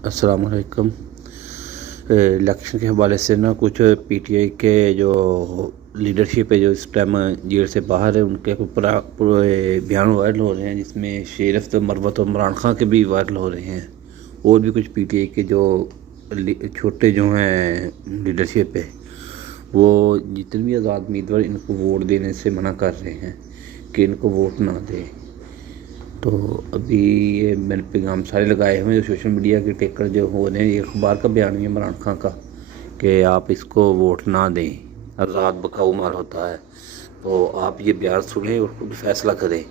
अस्सलाम वालेकुम। इलेक्शन के हवाले से ना कुछ पीटीआई के जो लीडरशिप है जो इस टाइम जेल से बाहर है, उनके पूरे बयान वायरल हो रहे हैं, जिसमें शेरफ मरवत और इमरान खान के भी वायरल हो रहे हैं। और भी कुछ पीटीआई के जो छोटे जो हैं लीडरशिप है, वो जितने भी आज़ाद उम्मीदवार इनको वोट देने से मना कर रहे हैं कि इनको वोट ना दें। तो अभी ये मैंने पैगाम सारे लगाए हुए हैं जो सोशल मीडिया के टेकर जो हो रहे हैं। ये अखबार का बयान है इमरान खान का कि आप इसको वोट ना दें, आज़ाद बकाऊ माल होता है। तो आप ये बयान सुनें और खुद फैसला करें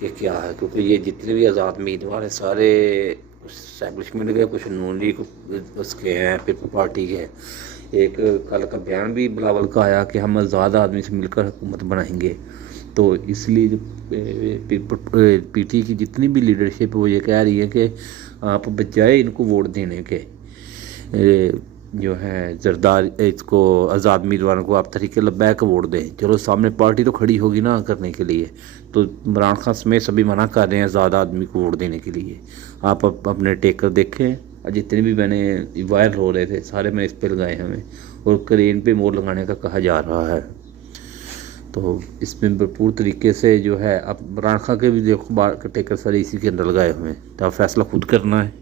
कि क्या है, क्योंकि ये जितने भी आज़ाद उम्मीदवार हैं सारे इस्टेब्लिशमेंट के, कुछ नून लीग उसके हैं, पीपल पार्टी के हैं। एक कल का बयान भी बिलावल का आया कि हम आज़ाद आदमी से मिलकर हुकूमत बनाएंगे। तो इसलिए जो पीटी की जितनी भी लीडरशिप है वो ये कह रही है कि आप बजाय इनको वोट देने के जो है जरदार इसको आज़ाद उम्मीदवारों को आप तरीके लबैक वोट दें। चलो सामने पार्टी तो खड़ी होगी ना करने के लिए, तो इमरान खान समेत सभी मना कर रहे हैं ज़्यादा आदमी को वोट देने के लिए। आप अपने टेकर देखें, जितने भी मैंने वायरल हो रहे थे सारे मैंने इस पर लगाए हमें, और क्रेन पे मोर लगाने का कहा जा रहा है। तो इसमें भरपूर तरीके से जो है अब इमरान खान के भी देखो बार टेकर सारे इसी के अंदर लगाए हुए हैं। तो आप फैसला खुद करना है।